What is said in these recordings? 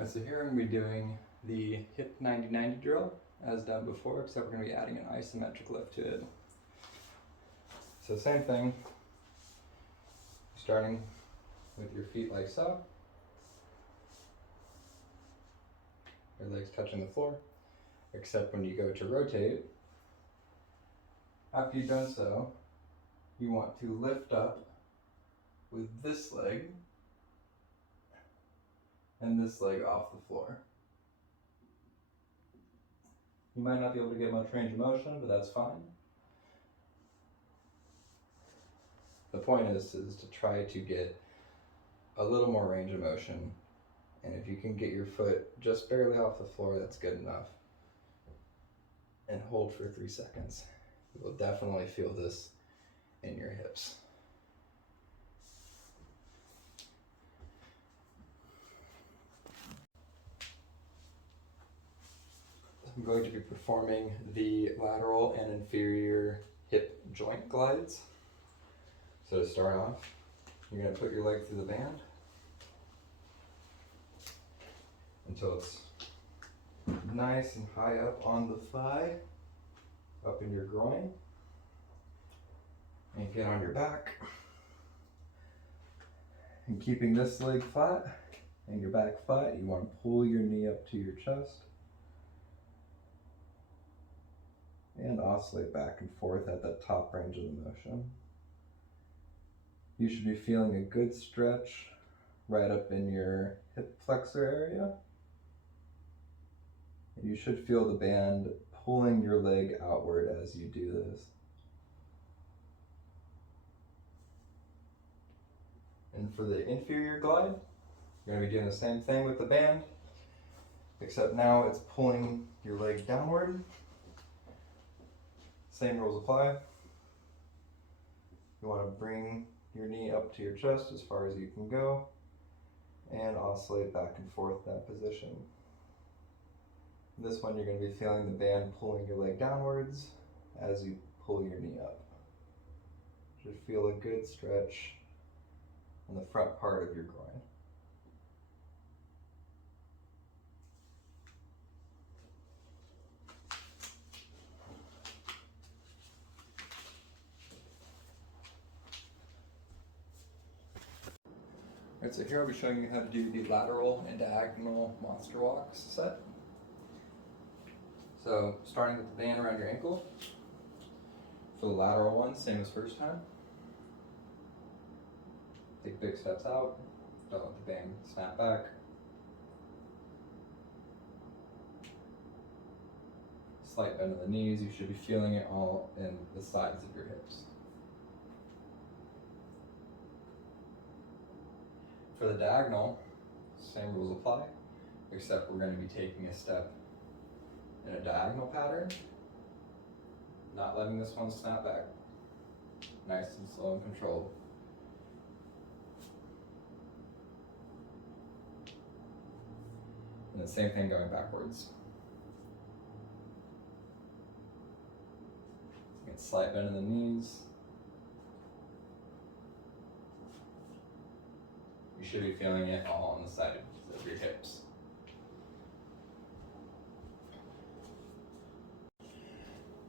Alright, so here I'm going to be doing the hip 90-90 drill as done before, except we're going to be adding an isometric lift to it. So same thing, starting with your feet like so, your legs touching the floor, except when you go to rotate, after you've done so, you want to lift up with this leg and this leg off the floor. You might not be able to get much range of motion, but that's fine. The point is to try to get a little more range of motion, and if you can get your foot just barely off the floor, that's good enough. And hold for 3 seconds. You will definitely feel this in your hips. I'm going to be performing the lateral and inferior hip joint glides. So to start off, you're going to put your leg through the band until it's nice and high up on the thigh, up in your groin, and get on your back. And keeping this leg flat and your back flat, you want to pull your knee up to your chest and oscillate back and forth at the top range of the motion. You should be feeling a good stretch right up in your hip flexor area. And you should feel the band pulling your leg outward as you do this. And for the inferior glide, you're going to be doing the same thing with the band, except now it's pulling your leg downward. Same rules apply. You want to bring your knee up to your chest as far as you can go and oscillate back and forth that position. This one you're going to be feeling the band pulling your leg downwards as you pull your knee up. You should feel a good stretch in the front part of your groin. Alright, so here I'll be showing you how to do the lateral and diagonal monster walks set. So starting with the band around your ankle. For the lateral one, same as first time. Take big steps out, don't let the band snap back. Slight bend of the knees, you should be feeling it all in the sides of your hips. For the diagonal, same rules apply, except we're going to be taking a step in a diagonal pattern, not letting this one snap back. Nice and slow and controlled. And the same thing going backwards. Get slight bend in the knees. You should be feeling it all on the side of your hips.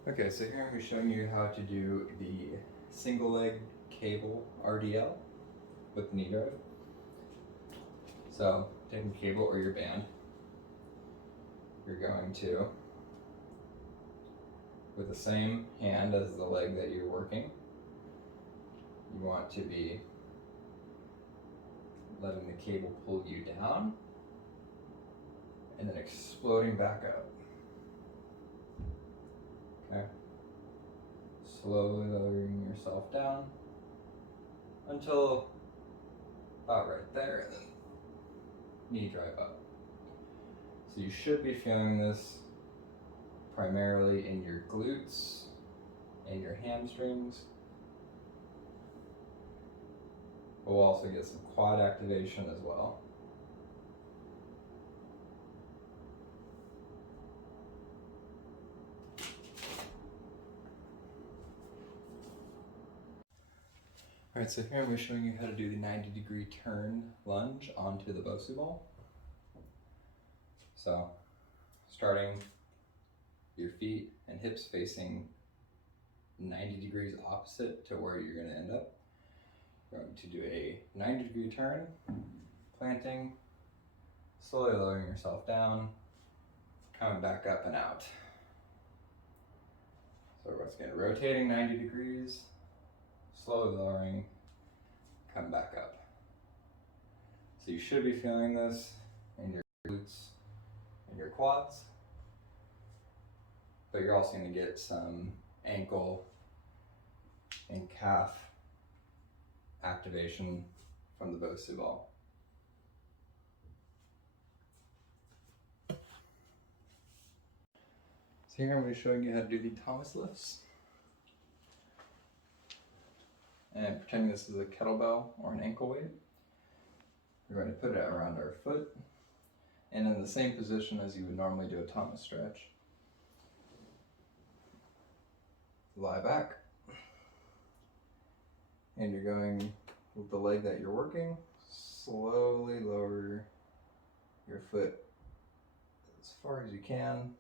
Okay, so here I'm going to be showing you how to do the single leg cable RDL with knee drive. So taking cable or your band, you're going to, with the same hand as the leg that you're working, you want to be letting the cable pull you down and then exploding back up. Okay. Slowly lowering yourself down until about right there, and then knee drive up. So you should be feeling this primarily in your glutes and your hamstrings. But we'll also get some quad activation as well. Alright, so here I'm showing you how to do the 90-degree turn lunge onto the Bosu ball. So starting your feet and hips facing 90 degrees opposite to where you're going to end up. We're going to do a 90-degree turn, planting, slowly lowering yourself down, coming back up and out. So once again, rotating 90 degrees, slowly lowering, come back up. So you should be feeling this in your glutes and your quads, but you're also going to get some ankle and calf activation from the Bosu ball. So here I'm going to be showing you how to do the Thomas lifts. And pretending this is a kettlebell or an ankle weight, we're going to put it around our foot and in the same position as you would normally do a Thomas stretch. Lie back, and you're going with the leg that you're working, slowly lower your foot as far as you can,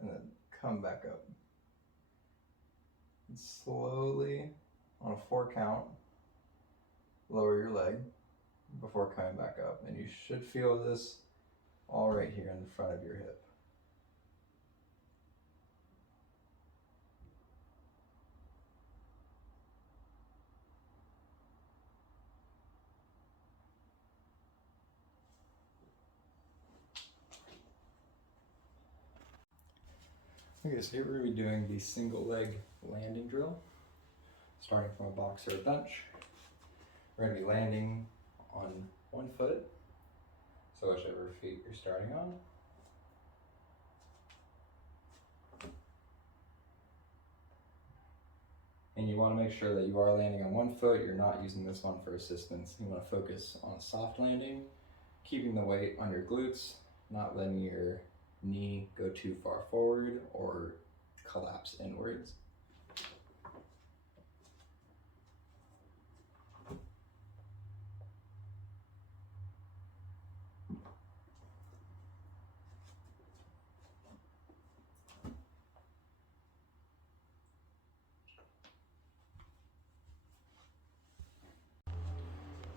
and then come back up. And slowly, on a 4 count, lower your leg before coming back up. And you should feel this all right here in the front of your hip. Okay, so here we're going to be doing the single leg landing drill, starting from a box or a bench. We're going to be landing on one foot, so whichever feet you're starting on. And you want to make sure that you are landing on one foot, you're not using this one for assistance. You want to focus on a soft landing, keeping the weight on your glutes, not letting your knee go too far forward or collapse inwards.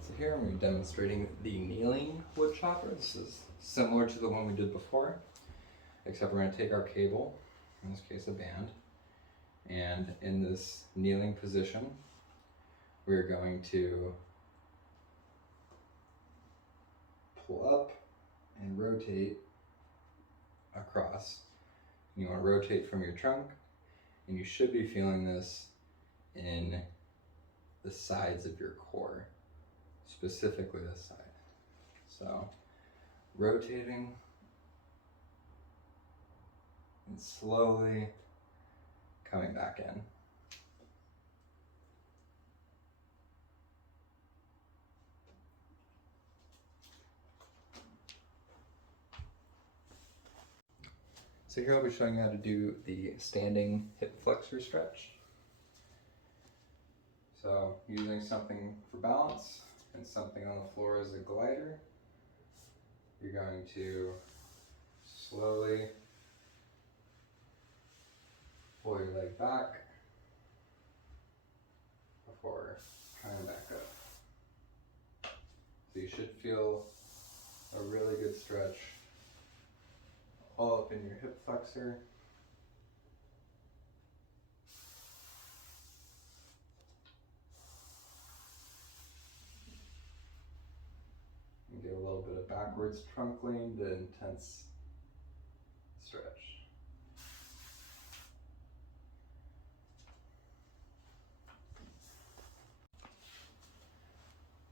So here I'm going to be demonstrating the kneeling wood chopper. This is similar to the one we did before, except we're going to take our cable, in this case a band, and in this kneeling position, we're going to pull up and rotate across. You want to rotate from your trunk, and you should be feeling this in the sides of your core, specifically this side. So rotating and slowly coming back in. So here I'll be showing you how to do the standing hip flexor stretch. So using something for balance and something on the floor as a glider, you're going to slowly pull your leg back before coming back up. So you should feel a really good stretch all up in your hip flexor. And get a little bit of backwards trunk lean to intense stretch.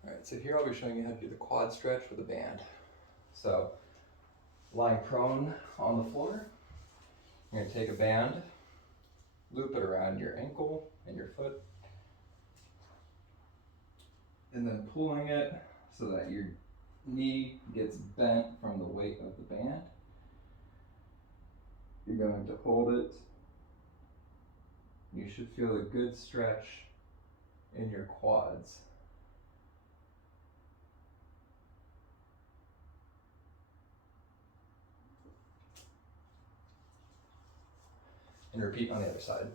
Alright, so here I'll be showing you how to do the quad stretch with a band. So, lying prone on the floor, you're going to take a band, loop it around your ankle and your foot, and then pulling it so that your knee gets bent from the weight of the band. You're going to hold it. You should feel a good stretch in your quads. and repeat on the other side.